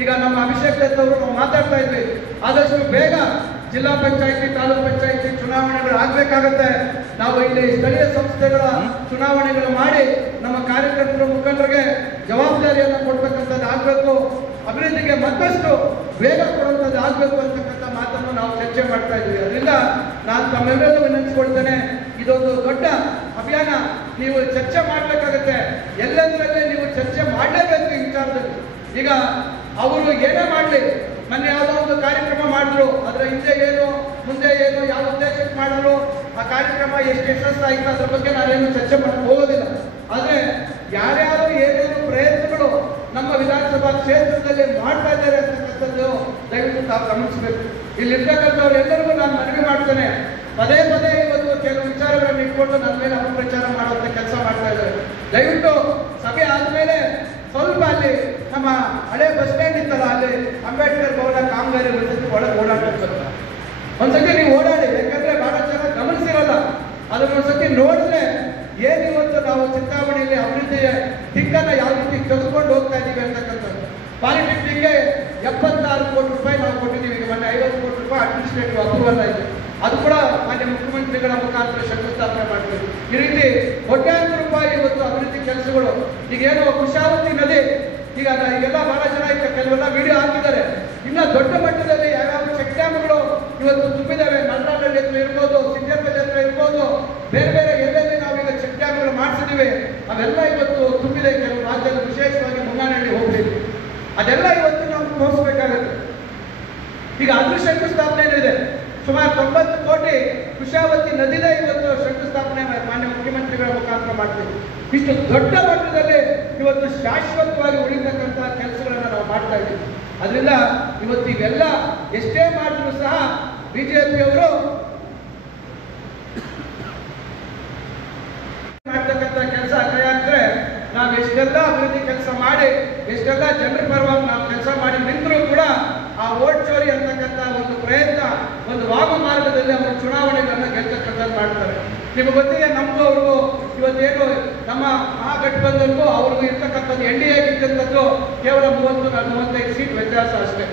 ಈಗ ನಮ್ಮ ಅಭಿಷೇಕ್ ದತ್ ಅವರು ನಾವು ಮಾತಾಡ್ತಾ ಇದ್ವಿ, ಆದಷ್ಟು ಬೇಗ ಜಿಲ್ಲಾ ಪಂಚಾಯತಿ ತಾಲೂಕು ಪಂಚಾಯತಿ ಚುನಾವಣೆಗಳು ಆಗ್ಬೇಕಾಗತ್ತೆ. ನಾವು ಇಲ್ಲಿ ಸ್ಥಳೀಯ ಸಂಸ್ಥೆಗಳ ಚುನಾವಣೆಗಳು ಮಾಡಿ ನಮ್ಮ ಕಾರ್ಯಕರ್ತರು ಮುಖಂಡರಿಗೆ ಜವಾಬ್ದಾರಿಯನ್ನು ಕೊಡ್ತಕ್ಕಂಥದ್ದು ಆಗಬೇಕು, ಅಭಿವೃದ್ಧಿಗೆ ಮತ್ತಷ್ಟು ಬೇಗ ಕೊಡುವಂಥದ್ದು ಆಗಬೇಕು ಅಂತಕ್ಕಂಥ ಮಾತನ್ನು ನಾವು ಚರ್ಚೆ ಮಾಡ್ತಾ ಇದ್ವಿ. ಅದರಿಂದ ನಾನು ತಮ್ಮೆಲ್ಲರೂ ವಿನಂತಿಸ್ಕೊಳ್ತೇನೆ, ಇದೊಂದು ದೊಡ್ಡ ಅಭಿಯಾನ, ನೀವು ಚರ್ಚೆ ಮಾಡಬೇಕಾಗತ್ತೆ, ಎಲ್ಲದರಲ್ಲೇ ನೀವು ಚರ್ಚೆ ಮಾಡಲೇಬೇಕು ಈ ವಿಚಾರದಲ್ಲಿ. ಈಗ ಅವರು ಏನೇ ಮಾಡಲಿ, ಮೊನ್ನೆ ಯಾವುದೋ ಒಂದು ಕಾರ್ಯಕ್ರಮ ಮಾಡಿದ್ರು, ಅದರ ಹಿಂದೆ ಏನು ಮುಂದೆ ಏನು ಯಾವ ಉದ್ದೇಶಕ್ಕೆ ಮಾಡಿದ್ರು, ಆ ಕಾರ್ಯಕ್ರಮ ಎಷ್ಟು ಯಶಸ್ಸಾಯಿತು ಅದ್ರ ಬಗ್ಗೆ ನಾನೇನು ಚರ್ಚೆ ಮಾಡಕ್ಕೆ ಹೋಗೋದಿಲ್ಲ. ಆದರೆ ಯಾರ್ಯಾರು ಏನೇನು ಪ್ರಯತ್ನಗಳು ನಮ್ಮ ವಿಧಾನಸಭಾ ಕ್ಷೇತ್ರದಲ್ಲಿ ಮಾಡ್ತಾ ಇದ್ದಾರೆ ಅಂತಕ್ಕಂಥದ್ದು ದಯವಿಟ್ಟು ತಾವು ಗಮನಿಸಬೇಕು. ಇಲ್ಲಿರ್ತಕ್ಕಂಥವ್ರು ಎಲ್ಲರಿಗೂ ನಾನು ಮನವಿ ಮಾಡ್ತೇನೆ, ಪದೇ ಪದೇ ಇವತ್ತು ಕೆಲವು ವಿಚಾರಗಳನ್ನು ಇಟ್ಕೊಂಡು ನನ್ನ ಮೇಲೆ ಅಪಪ್ರಚಾರ ಮಾಡುವಂಥ ಕೆಲಸ ಮಾಡ್ತಾ ಇದ್ದಾರೆ. ದಯವಿಟ್ಟು ಸಭೆ ಆದಮೇಲೆ ಸ್ವಲ್ಪ ಅಲ್ಲಿ ನಮ್ಮ ಹಳೆ ಬಸ್ ಸ್ಟ್ಯಾಂಡ್ ಇತ್ತಲ್ಲ, ಅಲ್ಲಿ ಅಂಬೇಡ್ಕರ್ ಭವನ ಕಾಮಗಾರಿ ಒಳಗೆ ಓಡಾಡ್ತಾರೆ. ಒಂದ್ಸತಿ ನೀವು ಓಡಾಡಿ, ಯಾಕಂದ್ರೆ ಬಹಳ ಜನ ಗಮನಿಸಿರಲ್ಲ. ಅದನ್ನ ಒಂದ್ಸತಿ ನೋಡಿದ್ರೆ ಏನು ಇವತ್ತು ನಾವು ಚಿಂತಾಮಣಿಯಲ್ಲಿ ಅಭಿವೃದ್ಧಿಯ ದಿಕ್ಕನ್ನ ಯಾವ ರೀತಿ ತೆಗೆದುಕೊಂಡು ಹೋಗ್ತಾ ಇದ್ದೀವಿ ಅಂತಕ್ಕಂಥದ್ದು. ಪಾಲಿಟೆಕ್ನಿಕ್ಗೆ 76 ಕೋಟಿ ರೂಪಾಯಿ ನಾವು ಕೊಟ್ಟಿದ್ದೀವಿ. ಈಗ ಮೊನ್ನೆ 50 ಕೋಟಿ ರೂಪಾಯಿ ಅಡ್ಮಿನಿಸ್ಟ್ರೇಟಿವ್ ಅಪ್ರೂವಲ್ ಆಯಿತು. ಅದು ಕೂಡ ಮಾನ್ಯ ಮುಖ್ಯಮಂತ್ರಿಗಳ ಮುಖಾಂತರ ಶಂಕುಸ್ಥಾಪನೆ ಮಾಡ್ತೀವಿ. ಈ ರೀತಿ ಕೋಟ್ಯಾಂತರ ರೂಪಾಯಿ ಇವತ್ತು ಅಭಿವೃದ್ಧಿ ಕೆಲಸಗಳು. ಈಗೇನು ಕುಶಾವತಿ ನದಿ, ಈಗ ಈಗೆಲ್ಲ ಬಹಳ ಜನ ಈಗ ಕೆಲವೆಲ್ಲ ವಿಡಿಯೋ ಹಾಕಿದ್ದಾರೆ. ಇನ್ನು ದೊಡ್ಡ ಮಟ್ಟದಲ್ಲಿ ಯಾವ್ಯಾವ ಚೆಕ್ ಡ್ಯಾಮ್ಗಳು ಇವತ್ತು ತುಂಬಿದ್ದಾವೆ, ಮಲ್ನಾಡಲ್ಲಿ ಹತ್ರ ಇರ್ಬೋದು, ಸಿಂಗರ್ಪಲ್ಲಿ ಹತ್ರ ಇರ್ಬೋದು, ಬೇರೆ ಬೇರೆ ಎಲ್ಲೆಲ್ಲಿ ನಾವೀಗ ಚೆಕ್ ಡ್ಯಾಮ್ಗಳು ಮಾಡಿಸಿದ್ದೀವಿ, ಅವೆಲ್ಲ ಇವತ್ತು ತುಂಬಿದೆ. ಕೆಲವು ರಾಜ್ಯದಲ್ಲಿ ವಿಶೇಷವಾಗಿ ಮುಂಗಾನಹಳ್ಳಿ ಹೋಗ್ಲಿಕ್ಕೆ ಅದೆಲ್ಲ ಇವತ್ತು ನಾವು ತೋರಿಸ್ಬೇಕಾಗುತ್ತೆ. ಈಗ ಅದ್ರ ಶಂಕುಸ್ಥಾಪನೆ ಇದೆ, ಸುಮಾರು 90 ಕೋಟಿ ಕುಶಾವತಿ ನದಿದೇ ಇವತ್ತು ಶಂಕುಸ್ಥಾಪನೆ ಮಾನ್ಯ ಮುಖ್ಯಮಂತ್ರಿಗಳ ಮುಖಾಂತರ ಮಾಡ್ತೀವಿ. ಇಷ್ಟು ದೊಡ್ಡ ಮಟ್ಟದಲ್ಲಿ ಇವತ್ತು ಶಾಶ್ವತವಾಗಿ ಉಳಿತಕ್ಕಂಥ ಕೆಲಸಗಳನ್ನ ನಾವು ಮಾಡ್ತಾ ಇದ್ದೀವಿ. ಅದರಿಂದ ಇವತ್ತು ಇವೆಲ್ಲ ಎಷ್ಟೇ ಮಾಡಿದ್ರು ಸಹ ಬಿಜೆಪಿಯವರು ಮಾಡ್ತಕ್ಕಂಥ ಕೆಲಸ ಅಂದ್ರೆ ನಾವು ಎಷ್ಟೆಲ್ಲ ಅಭಿವೃದ್ಧಿ ಕೆಲಸ ಮಾಡಿ, ಎಷ್ಟೆಲ್ಲ ಜನರ ಪರವಾಗಿ ನಾವು ಕೆಲಸ ಮಾಡಿ ನಿಂತರೂ ಕೂಡ ಆ ವೋಟ್ ಚೋರಿ ಅಂತಕ್ಕಂಥ ಒಂದು ಪ್ರಯತ್ನ, ಒಂದು ವಾಮ ಮಾರ್ಗದಲ್ಲಿ ಅವರು ಚುನಾವಣೆಗಳನ್ನ ಗೆಲ್ತಕ್ಕಂಥದ್ದು ಮಾಡ್ತಾರೆ. ನಿಮಗೆ ಗೊತ್ತಿದೆ, ನಮಗೂ ಅವ್ರಿಗೂ ಇವತ್ತೇನು ನಮ್ಮ ಮಹಾಗಠಬಂಧನ್ಗೂ ಅವ್ರಿಗೂ ಇರ್ತಕ್ಕಂಥದ್ದು NDA ಇರ್ತಕ್ಕಂಥದ್ದು ಕೇವಲ 30-35 ಸೀಟ್ ವ್ಯತ್ಯಾಸ ಅಷ್ಟೇ.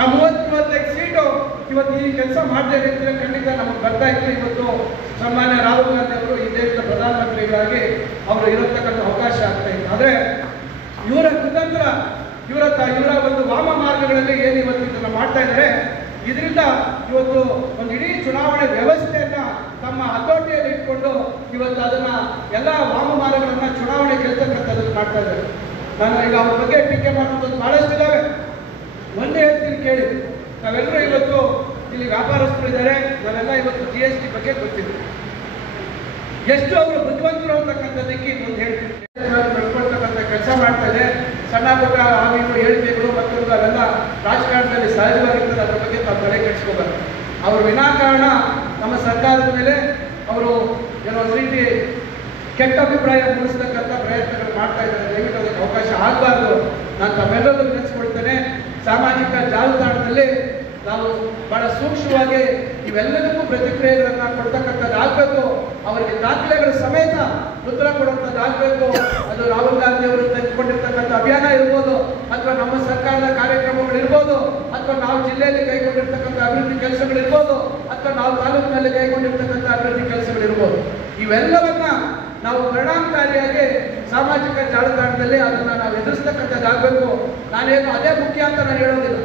ಆ 30-35 ಸೀಟು ಇವತ್ತು ಈ ಕೆಲಸ ಮಾಡದೇ ಇದ್ರೆ ಖಂಡಿತ ನಮಗೆ ಬರ್ತಾ ಇತ್ತು. ಇವತ್ತು ಸನ್ಮಾನ್ಯ ರಾಹುಲ್ ಗಾಂಧಿ ಅವರು ಈ ದೇಶದ ಪ್ರಧಾನಮಂತ್ರಿಗಳಾಗಿ ಅವರು ಇರತಕ್ಕಂಥ ಅವಕಾಶ ಆಗ್ತಾ ಇತ್ತು. ಆದರೆ ಇವರ ಕುತಂತ್ರ, ಇವರ ಒಂದು ವಾಮ ಮಾರ್ಗಗಳಲ್ಲಿ ಏನು ಇವತ್ತು ಇದನ್ನು ಮಾಡ್ತಾ ಇದ್ದಾರೆ, ಇದರಿಂದ ಇವತ್ತು ಒಂದು ಇಡೀ ಚುನಾವಣೆ ವ್ಯವಸ್ಥೆಯನ್ನ ತಮ್ಮ ಹತೋಟಿಯಲ್ಲಿ ಇಟ್ಕೊಂಡು ಇವತ್ತು ಅದನ್ನ ಎಲ್ಲ ವಾಮ ಮಾರ್ಗಗಳನ್ನ ಚುನಾವಣೆ ಗೆಲ್ತಕ್ಕಂಥದ್ದನ್ನು ಮಾಡ್ತಾ ಇದ್ದಾರೆ. ನಾನು ಈಗ ಅವ್ರ ಬಗ್ಗೆ ಟೀಕೆ ಮಾಡುವಂಥದ್ದು ಬಹಳಷ್ಟು ಇದ್ದಾವೆ. ಒಂದೇ ಹೇಳ್ತೀನಿ ಕೇಳಿ, ನಾವೆಲ್ಲರೂ ಇವತ್ತು ಇಲ್ಲಿ ವ್ಯಾಪಾರಸ್ಥರು ಇದ್ದಾರೆ, ನಾವೆಲ್ಲ ಇವತ್ತು GST ಬಗ್ಗೆ ಗೊತ್ತಿದೆ, ಎಷ್ಟು ಅವರು ಬುದ್ಧಿವಂತರು ಅಂತಕ್ಕಂಥದ್ದಕ್ಕೆ ಇದೊಂದು ಹೇಳ್ತೀನಿ. ಬೆಳ್ಕೊಳ್ತಕ್ಕಂಥ ಕೆಲಸ ಮಾಡ್ತಾ ಇದೆ. ಸಣ್ಣ ಪುಟ್ಟ ಆಗಿರೋ ಹೇಳಿಕೆಗಳು ಮತ್ತೊಂದು ಅವೆಲ್ಲ ರಾಜಕಾರಣದಲ್ಲಿ ಸಹಜವಾಗಿರ್ತದೆ, ಅದ್ರ ಬಗ್ಗೆ ತಾವು ತಲೆ ಕೆಡಿಸ್ಕೋಬಾರ್ದು. ಅವರು ವಿನಾಕಾರಣ ನಮ್ಮ ಸರ್ಕಾರದ ಮೇಲೆ ಅವರು ಏನೋ ಒಂದು ರೀತಿ ಕೆಟ್ಟ ಅಭಿಪ್ರಾಯ ಮೂಡಿಸ್ತಕ್ಕಂಥ ಪ್ರಯತ್ನಗಳು ಮಾಡ್ತಾ ಇದ್ದಾರೆ. ದಯವಿಟ್ಟು ಅದಕ್ಕೆ ಅವಕಾಶ ಆಗಬಾರ್ದು. ನಾನು ತಮ್ಮೆಲ್ಲರೂ ವಿನಂತಿಸ್ಕೊಳ್ತೇನೆ, ಸಾಮಾಜಿಕ ಜಾಲತಾಣದಲ್ಲಿ ನಾವು ಬಹಳ ಸೂಕ್ಷ್ಮವಾಗಿ ಇವೆಲ್ಲದಕ್ಕೂ ಪ್ರತಿಕ್ರಿಯೆಗಳನ್ನ ಕೊಡ್ತಕ್ಕಂಥದ್ದು ಆಗಬೇಕು. ಅವರಿಗೆ ದಾಖಲೆಗಳ ಸಮೇತ ಉತ್ತರ ಕೊಡುವಂಥದ್ದು ಆಗಬೇಕು. ಅದು ರಾಹುಲ್ ಗಾಂಧಿ ಅವರು ತೆಗೆದುಕೊಂಡಿರ್ತಕ್ಕಂಥ ಅಭಿಯಾನ ಇರ್ಬೋದು, ಅಥವಾ ನಮ್ಮ ಸರ್ಕಾರದ ಕಾರ್ಯಕ್ರಮಗಳು ಇರ್ಬೋದು, ಅಥವಾ ನಾವು ಜಿಲ್ಲೆಯಲ್ಲಿ ಕೈಗೊಂಡಿರ್ತಕ್ಕಂಥ ಅಭಿವೃದ್ಧಿ ಕೆಲಸಗಳಿರ್ಬೋದು, ಅಥವಾ ನಾವು ತಾಲೂಕಿನಲ್ಲಿ ಕೈಗೊಂಡಿರ್ತಕ್ಕಂಥ ಅಭಿವೃದ್ಧಿ ಕೆಲಸಗಳಿರ್ಬೋದು, ಇವೆಲ್ಲವನ್ನ ನಾವು ಪರಿಣಾಮಕಾರಿಯಾಗಿ ಸಾಮಾಜಿಕ ಜಾಲತಾಣದಲ್ಲಿ ಅದನ್ನ ನಾವು ಎದುರಿಸ್ತಕ್ಕಂಥದ್ದಾಗಬೇಕು. ನಾನೇನು ಅದೇ ಮುಖ್ಯ ಅಂತ ನಾನು ಹೇಳೋದಿಲ್ಲ.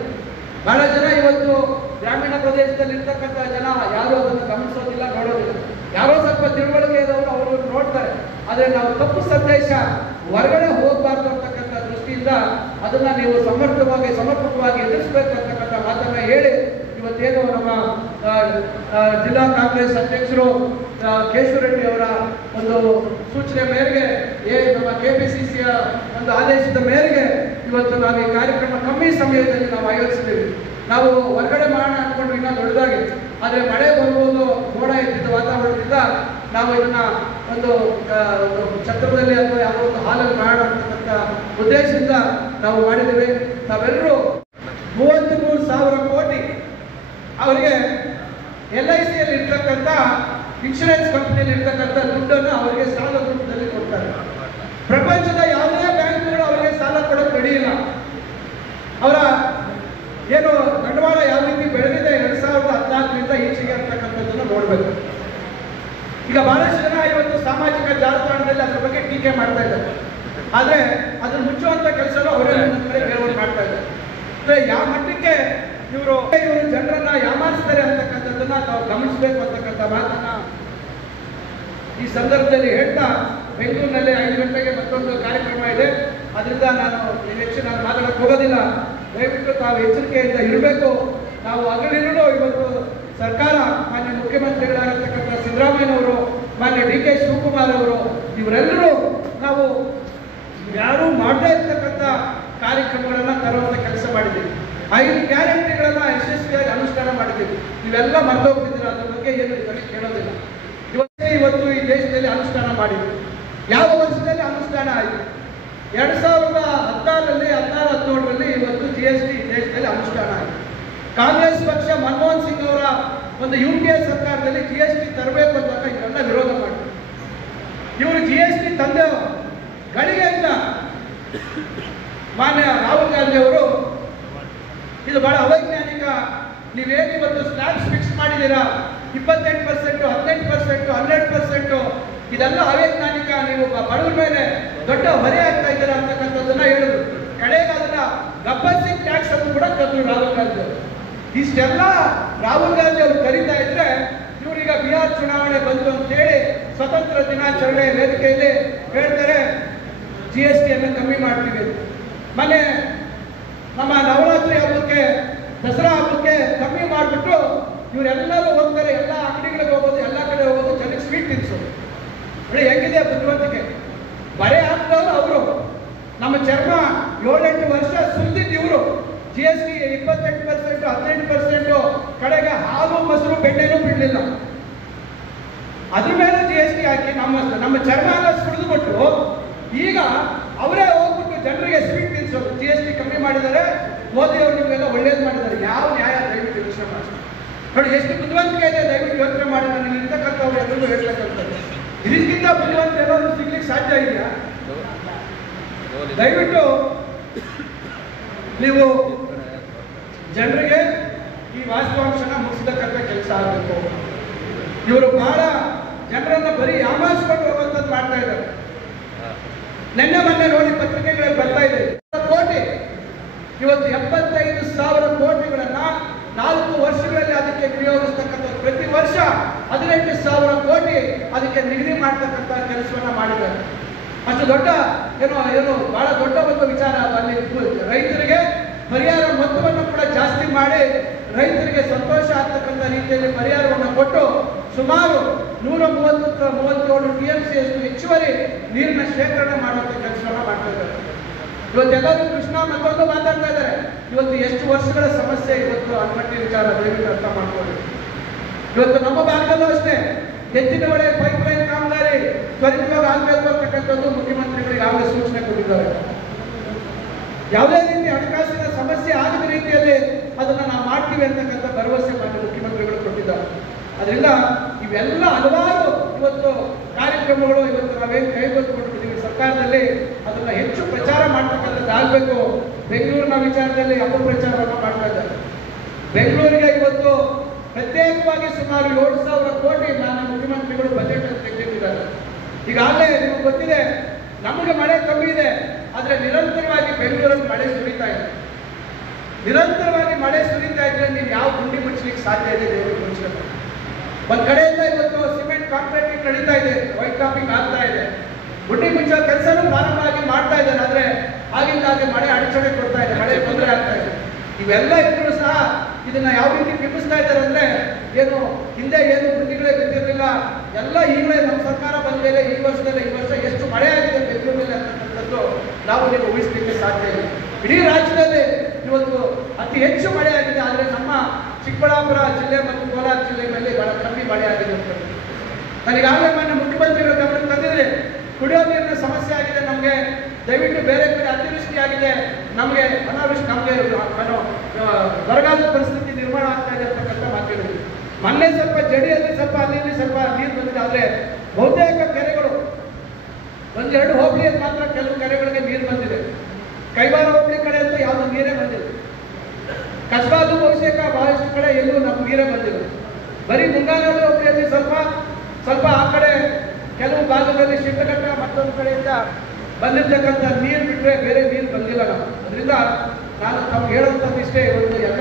ಬಹಳ ಜನ ಇವತ್ತು ಗ್ರಾಮೀಣ ಪ್ರದೇಶದಲ್ಲಿ ಇರ್ತಕ್ಕಂಥ ಜನ ಯಾರು ಅದನ್ನು ಗಮನಿಸೋದಿಲ್ಲ, ನೋಡೋದಿಲ್ಲ. ಯಾರೋ ಸ್ವಲ್ಪ ತಿಳುವಳಿಕೆ ಇರೋರು ಅವರು ನೋಡ್ತಾರೆ. ಆದರೆ ನಾವು ತಪ್ಪು ಸಂದೇಶ ಹೊರಗಡೆ ಹೋಗಬಾರ್ದು ಅಂತಕ್ಕಂಥ ದೃಷ್ಟಿಯಿಂದ ಅದನ್ನ ನೀವು ಸಮರ್ಪಕವಾಗಿ ಎದುರಿಸಬೇಕು ಅಂತಕ್ಕಂಥ ಮಾತನ್ನ ಹೇಳಿ, ಇವತ್ತೇನು ನಮ್ಮ ಜಿಲ್ಲಾ ಕಾಂಗ್ರೆಸ್ ಅಧ್ಯಕ್ಷರು ಕೇಶವ ರೆಡ್ಡಿ ಅವರ ಒಂದು ಸೂಚನೆ ಮೇರೆಗೆ, ನಮ್ಮ KPCCಯ ಒಂದು ಆದೇಶದ ಮೇರೆಗೆ ಇವತ್ತು ನಾವು ಈ ಕಾರ್ಯಕ್ರಮ ಕಮ್ಮಿ ಸಮಯದಲ್ಲಿ ನಾವು ಆಯೋಜಿಸಿದ್ದೀವಿ. ನಾವು ಹೊರಗಡೆ ಮಾಡೋಣ ಅಂದ್ಕೊಂಡು ಇನ್ನೂ ದೊಡ್ಡದಾಗಿ, ಆದರೆ ಮಳೆ ಬರ್ಬೋದು, ಮೋಡ ಇದ್ದಿದ್ದ ವಾತಾವರಣದಿಂದ ನಾವು ಇದನ್ನ ಒಂದು ಛತ್ರದಲ್ಲಿ ಅಥವಾ ಯಾವುದೋ ಒಂದು ಹಾಲಲ್ಲಿ ಮಾಡೋಣ ಅಂತಕ್ಕಂಥ ಉದ್ದೇಶದಿಂದ ನಾವು ಮಾಡಿದ್ದೀವಿ. ನಾವೆಲ್ಲರೂ 33,000 ಕೋಟಿ ಅವರಿಗೆ LICಯಲ್ಲಿ ಇರ್ತಕ್ಕಂಥ ಇನ್ಶೂರೆನ್ಸ್ ಕಂಪನಿಯಲ್ಲಿ ಇರ್ತಕ್ಕಂಥ ದುಡ್ಡನ್ನು ಅವರಿಗೆ ಸಾಲ ರೂಪದಲ್ಲಿ ಕೊಡ್ತಾರೆ. ಪ್ರಪಂಚದ ಯಾವುದೇ ಬ್ಯಾಂಕ್ಗಳು ಅವರಿಗೆ ಸಾಲ ಕೊಡೋಕೆ ನಡೆಯಿಲ್ಲ. ಅವರ ಏನು ಬಂಡವಾಳ ಯಾವ ರೀತಿ ಬೆಳೆದಿದೆ 2014ರಿಂದ ಈಚೆಗೆ ಅಂತಕ್ಕಂಥದ್ದನ್ನು ನೋಡಬೇಕು. ಈಗ ಬಹಳಷ್ಟು ಜನ ಇವತ್ತು ಸಾಮಾಜಿಕ ಜಾಲತಾಣದಲ್ಲಿ ಅದ್ರ ಬಗ್ಗೆ ಟೀಕೆ ಮಾಡ್ತಾ ಇದ್ದಾರೆ. ಆದರೆ ಅದನ್ನು ಮುಚ್ಚುವಂತ ಕೆಲಸನೂ ಅವರೇ ಬೇರೆಯವರು ಮಾಡ್ತಾ ಇದ್ದಾರೆ. ಯಾವ ಮಟ್ಟಕ್ಕೆ ಇವರು ಜನರನ್ನ ಯಾಮಾರಿಸ್ತಾರೆ ಅಂತಕ್ಕಂಥದ್ದನ್ನ ನಾವು ಗಮನಿಸಬೇಕು ಅಂತಕ್ಕಂಥ ಮಾತನ್ನ ಈ ಸಂದರ್ಭದಲ್ಲಿ ಹೇಳ್ತಾ, ಬೆಂಗಳೂರಿನಲ್ಲಿ 5 ಗಂಟೆಗೆ ಮತ್ತೊಂದು ಕಾರ್ಯಕ್ರಮ ಇದೆ. ಅದರಿಂದ ನಾನು ಹೆಚ್ಚು ಮಾತಾಡಕ್ಕೆ ಹೋಗೋದಿಲ್ಲ. ದಯವಿಟ್ಟು ತಾವು ಎಚ್ಚರಿಕೆಯಿಂದ ಇರಬೇಕು. ನಾವು ಹಗಲಿರುಳು ಇವತ್ತು ಸರ್ಕಾರ, ಮಾನ್ಯ ಮುಖ್ಯಮಂತ್ರಿಗಳಾಗಿರ್ತಕ್ಕಂಥ ಸಿದ್ದರಾಮಯ್ಯನವರು, ಮಾನ್ಯ ಡಿ.ಕೆ. ಶಿವಕುಮಾರ್ ಅವರು, ಇವರೆಲ್ಲರೂ ನಾವು ಯಾರೂ ಮಾಡದೇ ಇರ್ತಕ್ಕಂಥ ಕಾರ್ಯಕ್ರಮಗಳನ್ನ ತರುವಂತ ಕೆಲಸ ಮಾಡಿದ್ದೀವಿ. 5 ಗ್ಯಾರಂಟಿಗಳನ್ನ ಯಶಸ್ವಿಯಾಗಿ ಅನುಷ್ಠಾನ ಮಾಡಿದ್ದೀವಿ. ನೀವೆಲ್ಲ ಮರ್ತೋಗ್ತಿದ್ದೀರಾ, ಅದ್ರ ಬಗ್ಗೆ ಏನು ಕೇಳೋದಿಲ್ಲ. ಇವತ್ತು ಈ ದೇಶದಲ್ಲಿ ಅನುಷ್ಠಾನ ಮಾಡಿದ್ವಿ. ಯಾವ ವರ್ಷದಲ್ಲಿ ಅನುಷ್ಠಾನ ಆಯಿತು? 2016ರಲ್ಲಿ 17ರಲ್ಲಿ ಇವತ್ತು GST ದೇಶದಲ್ಲಿ ಅನುಷ್ಠಾನ ಆಯಿತು. ಕಾಂಗ್ರೆಸ್ ಪಕ್ಷ ಮನಮೋಹನ್ ಸಿಂಗ್ ಅವರ ಒಂದು UPA ಸರ್ಕಾರದಲ್ಲಿ GST ತರಬೇಕು ಅಂತ ಇವರೆಲ್ಲ ವಿರೋಧ ಮಾಡಿದ್ರು. ಇವರು GST ತಂದೆ ಗಳಿಗೆಯಿಂದ ಮಾನ್ಯ ರಾಹುಲ್ ಗಾಂಧಿ ಅವರು ಇದು ಬಹಳ ಅವೈಜ್ಞಾನಿಕ, ನೀವೇನು ಇವತ್ತು ಸ್ಲ್ಯಾಬ್ಸ್ ಫಿಕ್ಸ್ ಮಾಡಿದ್ದೀರಾ 28%, 18%, 12%, ಇದೆಲ್ಲ ಅವೈಜ್ಞಾನಿಕ, ನೀವು ಬಡವರ ಮೇಲೆ ದೊಡ್ಡ ಹೊರೆ ಆಗ್ತಾ ಇದ್ದೀರಾ ಅಂತಕ್ಕಂಥದ್ದನ್ನ ಹೇಳಿದ್ರು. ಕಡೆಗೆ ಅದನ್ನ ಗಬ್ಬರ್ ಸಿಂಗ್ ಟ್ಯಾಕ್ಸ್ ಅನ್ನು ಕೂಡ ತಂದ್ರು ರಾಹುಲ್ ಗಾಂಧಿ ಅವರು. ಇಷ್ಟೆಲ್ಲ ರಾಹುಲ್ ಗಾಂಧಿ ಅವರು ಕರೀತಾ ಇದ್ರೆ ಇವರೀಗ ಬಿಹಾರ್ ಚುನಾವಣೆ ಬಂತು ಅಂತ ಹೇಳಿ ಸ್ವತಂತ್ರ ದಿನಾಚರಣೆ ವೇದಿಕೆಯಲ್ಲಿ ಹೇಳ್ತಾರೆ GST ಅನ್ನು ಕಮ್ಮಿ ಮಾಡ್ತೀವಿ. ಮೊನ್ನೆ ನಮ್ಮ ನವರಾತ್ರಿ ಹಬ್ಬಕ್ಕೆ, ದಸರಾ ಹಬ್ಬಕ್ಕೆ ಕಮ್ಮಿ ಮಾಡಿಬಿಟ್ಟು ಇವರೆಲ್ಲರೂ ಹೋಗ್ತಾರೆ, ಎಲ್ಲ ಅಂಗಡಿಗಳಿಗೆ ಹೋಗೋದು, ಎಲ್ಲ ಕಡೆ ಹೋಗೋದು, ಜನಕ್ಕೆ ಸ್ವೀಟ್ ತಿನ್ಸೋದು. ನೋಡಿ ಹೆಂಗಿದೆ ಬುದ್ಧಿವಂತಿಕೆ. ಬರೆ ಹಾಕ್ದವರು ಅವರು. ನಮ್ಮ ಚರ್ಮ 7-8 ವರ್ಷ ಸುಲಿದಿದ್ದು ಇವರು. GST 28%, 18%, ಕಡೆಗೆ ಹಾಲು ಮೊಸರು ಬೆಣ್ಣೆನೂ ಬಿಡಲಿಲ್ಲ. ಅದ್ರ ಮೇಲೆ GST ಹಾಕಿ ನಮ್ಮ ಚರ್ಮ ಎಲ್ಲ ಸುಳಿದುಬಿಟ್ಟು ಈಗ ಅವರೇ ಹೋಗ್ಬಿಟ್ಟು ಜನರಿಗೆ ಸ್ವೀಟ್ ತಿನ್ಸೋದು. GST ಕಮ್ಮಿ ಮಾಡಿದ್ದಾರೆ, ಮೋದಿ ಅವರು ನಿಮಗೆಲ್ಲ ಒಳ್ಳೇದು ಮಾಡಿದ್ದಾರೆ. ಯಾವ ನ್ಯಾಯ? ದಯವಿಟ್ಟು ಯೋಚನೆ ಮಾಡಿ ನೋಡಿ, ಎಷ್ಟು ಬುದ್ಧಿವಂತಿಕೆ ಇದೆ. ದಯವಿಟ್ಟು ಯೋಚನೆ ಮಾಡಿ. ನನಗೆ ಇರ್ತಕ್ಕಂಥವ್ರು ಎಲ್ಲರೂ ಹೇಳ್ತಕ್ಕಂಥದ್ದು ಇದಕ್ಕಿಂತ ಬುದ್ಧಿವಂತ ಏನಾದ್ರು ಸಿಗ್ಲಿಕ್ಕೆ ಸಾಧ್ಯ ಇದೆಯಾ? ದಯವಿಟ್ಟು ನೀವು ಜನರಿಗೆ ಈ ವಾಸ್ತವಾಂಶನ ಮುಗಿಸತಕ್ಕಂಥ ಕೆಲಸ ಆಗಬೇಕು. ಇವರು ಬಹಳ ಜನರನ್ನ ಬರೀ ಯಾಮಾರಿಸ್ಕೊಂಡು ಹೋಗುವಂಥದ್ದು ಮಾಡ್ತಾ ಇದ್ದಾರೆ. ನಿನ್ನೆ ಮೊನ್ನೆ ನೋಡಿ ಪತ್ರಿಕೆಗಳಲ್ಲಿ ಬರ್ತಾ ಇದೆ, ಕೋಟಿ ಇವತ್ತು 75,000 ಕೋಟಿಗಳನ್ನ 4 ವರ್ಷಗಳಲ್ಲಿ ಅದಕ್ಕೆ ವಿನಿಯೋಗಿಸ್ತಕ್ಕಂಥದ್ದು. ಪ್ರತಿ ವರ್ಷ 18,000 ಕೋಟಿ ಅದಕ್ಕೆ ನಿಗದಿ ಮಾಡ್ತಕ್ಕಂಥ ಕೆಲಸವನ್ನ ಮಾಡಿದ್ದಾರೆ. ಅಷ್ಟು ದೊಡ್ಡ ಏನು ಬಹಳ ದೊಡ್ಡ ಒಂದು ವಿಚಾರ. ಅಲ್ಲಿ ರೈತರಿಗೆ ಪರಿಹಾರ ಮೊತ್ತವನ್ನು ಕೂಡ ಜಾಸ್ತಿ ಮಾಡಿ ರೈತರಿಗೆ ಸಂತೋಷ ಆಗ್ತಕ್ಕಂಥ ರೀತಿಯಲ್ಲಿ ಪರಿಹಾರವನ್ನು ಕೊಟ್ಟು ಸುಮಾರು 137 TMC ಹೆಚ್ಚುವರಿ ನೀರಿನ ಶೇಖರಣೆ ಮಾಡುವಂಥ ಕೆಲಸವನ್ನ ಮಾಡ್ತಾ ಇದ್ದಾರೆ. ಇವತ್ತೆಲ್ಲರೂ ಕೃಷ್ಣ ಮತ್ತೊಂದು ಮಾತಾಡ್ತಾ ಇದ್ದಾರೆ. ಇವತ್ತು ಎಷ್ಟು ವರ್ಷಗಳ ಸಮಸ್ಯೆ ಇವತ್ತು ಅನ್ಮಟ್ಟಿ ವಿಚಾರ, ದಯವಿಟ್ಟು ಅರ್ಥ ಮಾಡ್ಕೊಳ್ಳಿ. ಇವತ್ತು ನಮ್ಮ ಭಾಗದಲ್ಲೂ ಅಷ್ಟೇ ಹೆಚ್ಚಿನ ಒಳ್ಳೆ ಪೈಪ್ಲೈನ್ ಕಾಮಗಾರಿ ತ್ವರಿತವಾಗಿ ಆಗಬೇಕು ಅಂತಕ್ಕಂಥದ್ದು ಮುಖ್ಯಮಂತ್ರಿಗಳಿಗೆ ಆಗಲೇ ಸೂಚನೆ ಕೊಟ್ಟಿದ್ದಾರೆ. ಯಾವುದೇ ರೀತಿ ಹಣಕಾಸಿನ ಸಮಸ್ಯೆ ಆಗದ ರೀತಿಯಲ್ಲಿ ಅದನ್ನ ನಾವು ಮಾಡ್ತೀವಿ ಅಂತಕ್ಕಂಥ ಭರವಸೆ ಮಾನ್ಯ ಮುಖ್ಯಮಂತ್ರಿಗಳು ಕೊಟ್ಟಿದ್ದಾರೆ. ಅದರಿಂದ ಇವೆಲ್ಲ ಹಲವಾರು ಇವತ್ತು ಕಾರ್ಯಕ್ರಮಗಳು ಇವತ್ತು ನಾವೇನು ಕೈಗೊಳ್ಕೊಂಡಿದ್ದೀವಿ ಸರ್ಕಾರದಲ್ಲಿ, ಅದನ್ನ ಹೆಚ್ಚು ಪ್ರಚಾರ ಮಾಡ್ತಕ್ಕಂಥದ್ದು ಆಗಬೇಕು. ಬೆಂಗಳೂರಿನ ವಿಚಾರದಲ್ಲಿ ಅಪಪ್ರಚಾರವನ್ನು ಮಾಡ್ತಾ ಇದ್ದಾರೆ. ಬೆಂಗಳೂರಿಗೆ ಇವತ್ತು ಪ್ರತ್ಯೇಕವಾಗಿ ಸುಮಾರು 7,000 ಕೋಟಿ ಮಾನ್ಯ ಮುಖ್ಯಮಂತ್ರಿಗಳು ಬಜೆಟ್ ಅನ್ನು ತೆಗೆದಿದ್ದಾರೆ. ಈಗಾಗಲೇ ನಿಮಗೆ ಗೊತ್ತಿದೆ, ನಮಗೆ ಮಳೆ ಕಮ್ಮಿ ಇದೆ, ಆದರೆ ನಿರಂತರವಾಗಿ ಬೆಂಗಳೂರಲ್ಲಿ ಮಳೆ ಸುರಿತಾ ಇದೆ. ನಿರಂತರವಾಗಿ ಮಳೆ ಸುರಿತಾ ಇದ್ರೆ ನೀವು ಯಾವ ಗುಂಡಿ ಮುಚ್ಚಲಿಕ್ಕೆ ಸಾಧ್ಯ ಇದೆ? ದೇವರು ಮುಚ್ಚಬೇಕು. ಒಂದ್ ಕಡೆಯಿಂದ ಇವತ್ತು ಸಿಮೆಂಟ್ ಕಾಂಕ್ರೀಟಿಂಗ್ ನಡೀತಾ ಇದೆ, ವೈಟ್ ಟಾಪಿಂಗ್ ಆಗ್ತಾ ಇದೆ, ಗುಂಡಿ ಮುಚ್ಚೋ ಕೆಲಸನೂ ಪ್ರಾರಂಭ ಆಗಿ ಮಾಡ್ತಾ ಇದ್ದಾರೆ. ಆದ್ರೆ ಆಗಿಂದಾಗೆ ಮಳೆ ಅಡಚಣೆ ಕೊಡ್ತಾ ಇದೆ, ಮಳೆ ತೊಂದರೆ ಆಗ್ತಾ ಇದೆ. ಇವೆಲ್ಲ ಇದ್ರೂ ಸಹ ಇದನ್ನ ಯಾವ ರೀತಿ ಬಿಂಬಿಸ್ತಾ ಇದ್ದಾರೆ ಅಂದ್ರೆ, ಏನು ಹಿಂದೆ ಏನು ಗುಂಡಿಗಳೇ ಬಿದ್ದಿರಲಿಲ್ಲ, ಎಲ್ಲ ಈಗಲೇ ನಮ್ಮ ಸರ್ಕಾರ ಬಂದ ಮೇಲೆ ಈ ವರ್ಷ ಎಷ್ಟು ಮಳೆ ಆಗಿದೆ ಬೆಂಗಳೂರಲ್ಲಿ ಅಂತಕ್ಕಂಥದ್ದು ನಾವು ನೀವು ಊಹಿಸಲಿಕ್ಕೆ ಸಾಧ್ಯ ಇಲ್ಲ. ಇಡೀ ರಾಜ್ಯದಲ್ಲಿ ಇವತ್ತು ಅತಿ ಹೆಚ್ಚು ಮಳೆ ಆಗಿದೆ. ಆದರೆ ನಮ್ಮ ಚಿಕ್ಕಬಳ್ಳಾಪುರ ಜಿಲ್ಲೆ ಮತ್ತು ಕೋಲಾರ ಜಿಲ್ಲೆಗಳಲ್ಲಿ ಬಹಳ ಕಮ್ಮಿ ಮಳೆ ಆಗಿದೆ ಅಂತ ನನಗಾಗಲೇ ಮಾನ್ಯ ಮುಖ್ಯಮಂತ್ರಿಗಳು ಗಮನಕ್ಕೆ ತಂದಿದ್ರೆ, ಕುಡಿಯೋ ನೀರಿನ ಸಮಸ್ಯೆ ಆಗಿದೆ ನಮಗೆ, ದಯವಿಟ್ಟು ಬೇರೆ ಕಡೆ ಅತಿವೃಷ್ಟಿ ಆಗಿದೆ, ನಮಗೆ ಅನಾವೃಷ್ಟಿ, ನಮಗೆ ಬರಗಾಲದ ಪರಿಸ್ಥಿತಿ ನಿರ್ಮಾಣ ಆಗ್ತಾ ಇದೆ ಅಂತಕ್ಕಂಥ ಮಾತಾಡಿದ್ವಿ. ಮೊನ್ನೆ ಸ್ವಲ್ಪ ಜಡಿಯಲ್ಲಿ ಸ್ವಲ್ಪ ಅಲ್ಲಿ ಸ್ವಲ್ಪ ನೀರು ಬಂದಿದೆ. ಆದರೆ ಬಹುತೇಕ ಕೆರೆಗಳು 1-2 ಹೋಬಳಿಯಲ್ಲಿ ಮಾತ್ರ ಕೆಲವು ಕೆರೆಗಳಿಗೆ ನೀರು ಬಂದಿದೆ. ಕೈವಾರ ಹೋಬಳಿ ಕಡೆ ಅಂತೂ ಯಾವುದೋ ನೀರೇ ಬಂದಿದೆ. ಬಹುತೇಕ ಬಹಳಷ್ಟು ಕಡೆ ಎಲ್ಲೂ ನಮ್ಮ ನೀರೇ ಬಂದಿಲ್ಲ. ಬರೀ ಮುಂಗಾನಲ್ಲಿ ಒಬ್ಬರಲ್ಲಿ ಸ್ವಲ್ಪ ಸ್ವಲ್ಪ ಆ ಕಡೆ ಕೆಲವು ಭಾಗದಲ್ಲಿ ಶಿಡ್ಲಘಟ್ಟ ಮತ್ತೊಂದು ಕಡೆಯಿಂದ ಬಂದಿರ್ತಕ್ಕಂಥ ನೀರು ಬಿಟ್ಟರೆ ಬೇರೆ ನೀರು ಬಂದಿಲ್ಲ ನಾವು. ಅದರಿಂದ ನಾನು ತಮ್ಗೆ ಹೇಳುವಂಥದ್ದು ಇಷ್ಟೇ, ಇವತ್ತು